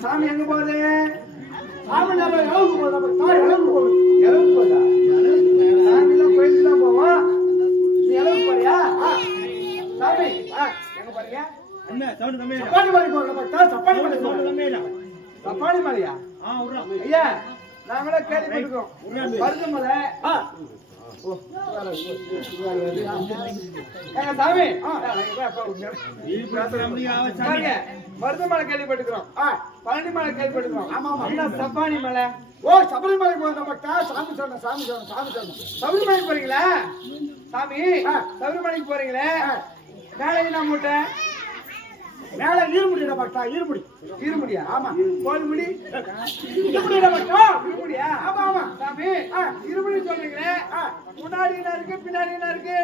சாமி எங்க போகுது சாமி நம்ம சாமி போகுது நம்ம தாய் இளவுக்கு போகுது இளவுக்கு போதா சப்பாடி மலையா? ஐயா நாங்களே கேள்விப்பட்டிருக்கோம் உட்காரு. பாருங்க, மருதமலை கேள்விப்பட்டிருக்கிறோம் பழனி மலை கேள்விப்பட்டிருக்கிறோம் ஆமா ஆமா. சப்பானி மலை? ஓ சபரிமலை நமக்கா சாமி சொன்ன சாமி சொன்ன சாமி சொன்ன சபரிமலைக்கு போறீங்களா? சாமி சபரிமலைக்கு போறீங்களே? மேலே என்ன மூட்டை மேல ஈருமுடிடா பட்டா ஈருமுடி ஈருமுடியா ஆமா. கோல்முடி. ஈருமுடிடா பட்டா ஈருமுடியா ஆமா ஆமா. சாமி ஈருமுடி சொல்றீங்களே முன்னாடி என்ன இருக்கு? பின்னாடி என்ன இருக்கு?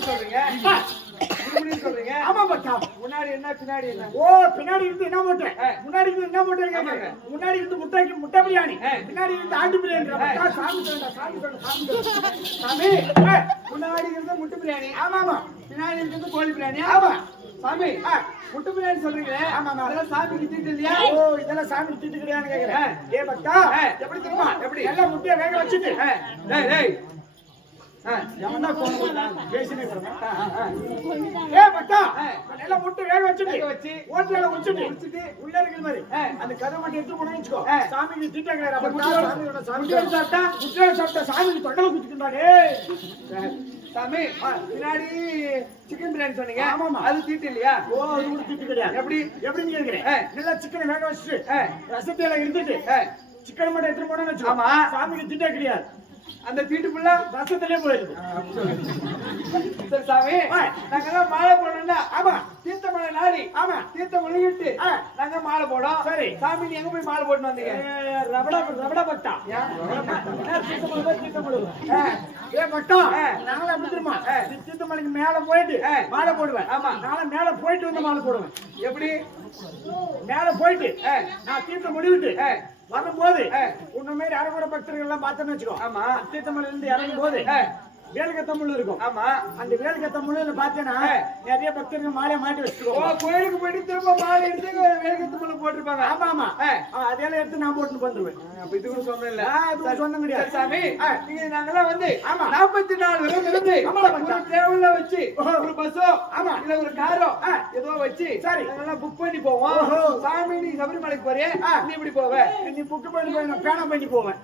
சொல்றீங்க? சொல்றீங்க? ஆமா பட்டா முன்னாடி என்ன பின்னாடி என்ன? ஓ பின்னாடி இருந்து என்ன மூட்டை. முன்னாடி இருந்து என்ன மூட்டை. கேக்குறீங்க? முன்னாடி இருந்து முட்டைக்கு முட்டை பிரியாணி. பின்னாடி இருந்து ஆட்டு பிரியாணி சாமி சொல்லுடா சாமி சொல்லுடா சாமி சாமி. முன்னாடி இருந்து முட்டு பிரியாணி. ஆமா ஆமா. பின்னாடி இருந்து கோழி பிரியாணி. ஆமா. சாமி முட்டு பிரியாணி சொல்றீங்களே? ஆமா. அதெல்லாம் சாமிக்கு தீட்டு இல்லையா? ஓ இதெல்லாம் சாமி திட்டு கிடையாது கேக்குறேன். ஏ ஆ. எப்படி தெரியுமா? எப்படி? எல்லாம் முட்டையை வேக வச்சுட்டு. எடுத்து போன வச்சுக்கோ. ஆ. சாமிக்கு திட்ட கிடையாது இந்த பட்டா, முட்டையோட- சாமியோட சாமி முட்டையோட சாப்பிட்டா? முட்டையோட சாப்பிட்டா சாமிக்கு தொண்டலை குத்திக்கிட்டாடே சாமி பின்னாடி சிக்கன் பிரியாணி சொன்னீங்க. ஆமாமா. அது தீட்டு இல்லையா? ஓ அது கூட திட்டு கிடையாது. எப்படி? எப்படின்னு கேக்குறேன் ஆ. நல்லா சிக்கனை வேக வச்சுட்டு ரசத்தையில இருந்துட்டு சிக்கன் மட்டும் எடுத்துட்டு போனோம்னு வச்சுக்கோ. ஆமா. சாமிக்கு திட்டே கிடையாது. அந்த தீட்டு ஃபுல்லா ரசத்திலே போயிடுது சரி சாமி. நாங்கெல்லாம் மாலை போடணும்னா ஆமா தீர்த்த மலை நாடி ஆமா தீர்த்த முழுகிட்டு ஆ. நாங்க மாலை போடும் சரி. சாமி நீ எங்க போய் மாலை போட்டு வந்தீங்க ரபடா ரபடா பட்டா தீர்த்தமலை தீர்த்தமலை ஏ பட்டா ஆ. நாங்களா ஆ. தீர்த்தமலைக்கு மேல போயிட்டு. மாலை போடுவேன் ஆமா. நாளை மேல போயிட்டு வந்து மாலை போடுவேன் எப்படி மேல போயிட்டு. நான் தீர்த்தம் முடிவிட்டு. வரும்போது. உன்ன மாதிரி அரகுர பக்தர்கள் எல்லாம் பார்த்தேன்னு வச்சுக்கோ ஆமா. தீர்த்தமலையில இருந்து இறங்கும் போது. வேலுக்க தமிழ் இருக்கும் ஆமா அந்த வேலுக்க தமிழ்ல பார்த்தேன்னா. நிறைய பக்தர்கள் மாலையை மாட்டி ஓ வச்சுக்கோ கோயிலுக்கு போயிட்டு திரும்ப மாலை எடுத்து வேகத்து மேல போட்டிருப்பாங்க ஆமா ஆமா அதெல்லாம் எடுத்து நான் போட்டு வந்துருவேன் அப்ப இது கூட சொன்னேன்ல ஆ, இது கூட சொன்ன கிடையாது. சாமி. நீங்க நாங்கெல்லாம் வந்து ஆமா. நாற்பத்தி நாலு விரதம் இருந்து ஒரு வச்சு ஓஹோ. ஒரு பஸ்ஸோ ஆமா. இல்ல ஒரு காரோ. ஏதோ வச்சு சரி. நாங்கெல்லாம் புக் பண்ணி போவோம். சாமி நீ சபரிமலைக்கு போறியே. நீ இப்படி போவ நீ புக்கு பண்ணி போய் நான் பேனா பண்ணி போவேன்?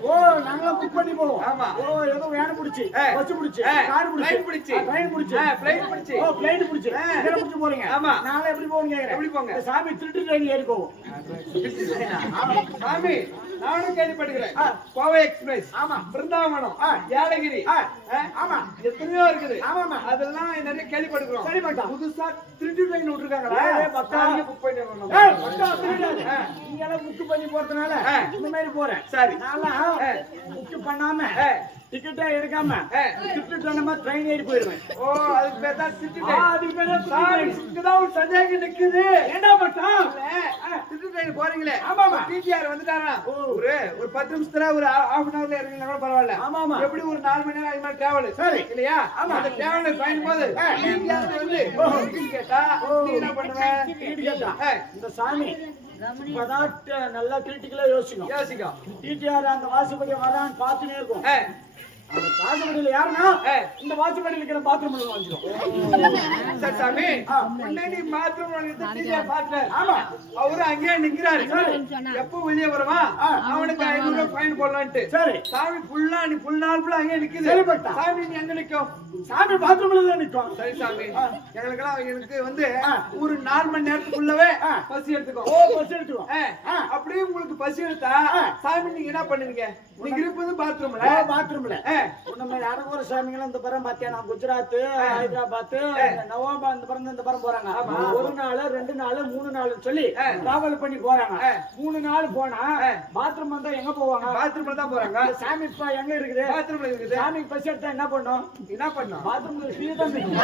ஓ நாங்களாம் புக் பண்ணி போவோம் ஆமா. ஓ ஏதோ வேன் பிடிச்சி. பஸ் பிடிச்சி. கார் பிடிச்சி Train பிடிச்சு. ட்ரெயின் பிடிச்சி. ஓ பிளைட் பிடிச்சி. இதெல்லாம் பிடிச்சி போறீங்க ஆமா. நாங்களே எப்படி போவோம் கேக்குறேன் எப்படி போங்க? சாமி திருட்டு ட்ரெயின் ஏறி போவோம் சாமி நானும் கேள்விப்பட்டுக்கிறேன். கோவை எக்ஸ்பிரஸ் ஆமா. பிருந்தாவனம். ஏலகிரி? ஆமா எத்தனையோ இருக்குது ஆமாமா. அதெல்லாம் நிறைய கேள்விப்பட்டுக்கிறோம் சரி, பட்டா. புதுசா திருட்டு ட்ரெயின் விட்டுருக்காங்களா பட்டா. புக் பண்ணி வரணும். ஏய், பட்டா, அப்படி கிடையாது. ஆ. நீங்க எல்லாம் புக்கு பண்ணி போறதுனால. இந்த மாதிரி போறேன் சரி. நான்லாம் ஆ. புக்கு பண்ணாம. டிக்கெட்டே எடுக்காம ட்ரெயினமா ட்ரெயின் ஏறி போயிருவேன் ஓ அதுக்கு பேர் தான் ட்ரெயின் அதுக்கு பேர் தான். இங்கதான் ஒரு சந்தேகம் நிக்குது ஏண்டா பட்டா திருட்டு ட்ரெயின் போறீங்களே ஆமாமா. பிடிஆர் வந்துட்டாரா. ஒரு ஒரு பத்து நிமிஷத்துல ஒரு ஹாஃப் அன் ஹவர்ல இறங்கினா கூட பரவாயில்ல ஆமாமா. எப்படி ஒரு நாலு மணி நேரம் மணி டிராவல் சரி. இல்லையா ஆமா. அந்த டிராவல் பயணம் போது ஆ. பிடிஆர் வந்து கேட்டா. நீ என்ன பண்ணுவ. இந்த சாமி நல்லா கிரிட்டிக்கலா யோசிக்கும் யோசிக்கும் டிடிஆர் அந்த வாசப்படி வரான்னு பார்த்துனே இருக்கும். அந்த யாருன்னா ஏ, இந்த வாசப்படியில இருக்கிற வாங்கிடும் சரி சாமி. முன்னாடி பாத்ரூம் ஆமா. அவரு அங்கேயே நிக்கிறாரு. எப்போ வெளியே வருவா? அவனுக்கு ஐநூறு ரூபாய் ஃபைன் போடலான்ட்டு. சரி. சாமி ஃபுல்லா நீ ஃபுல் நாள் ஃபுல்லா அங்கேயே நிக்குது. சரிப்பட்டா. சாமி நீ எங்க நிக்கும்? சாமி பாத்ரூம்ல தான் நிக்கும். சரி சாமி. எங்களுக்கெல்லாம் எனக்கு வந்து ஒரு நாலு மணி நேரத்துக்குள்ளவே பசி எடுத்துக்கோ ஓ பஸ் எடுத்துக்கோ அப்படியே உங்களுக்கு பசி எடுத்தா சாமி நீங்க என்ன பண்ணுவீங்க? நீங்க இருப்பது பாத்ரூம்ல பாத்ரூம்ல உன்ன மாதிரி அரகூர சாமிங்களும் இந்த பரம் பாத்தியா? நான் குஜராத் ஹைதராபாத் நவாபா இந்த பரம் இந்த பரம் போறாங்க. ஒரு நாள் ரெண்டு நாள் மூணு நாள் சொல்லி டிராவல் பண்ணி போறாங்க. மூணு நாள் போனா பாத்ரூம் வந்தா எங்க போவாங்க? பாத்ரூம்ல தான் போறாங்க. சாமி எங்க இருக்குது? பாத்ரூம்ல இருக்குது. சாமி பஸ் எடுத்தா என்ன பண்ணும்? என்ன பண்ணோம்? பாத்ரூம்ல சீதான் நிக்கும்.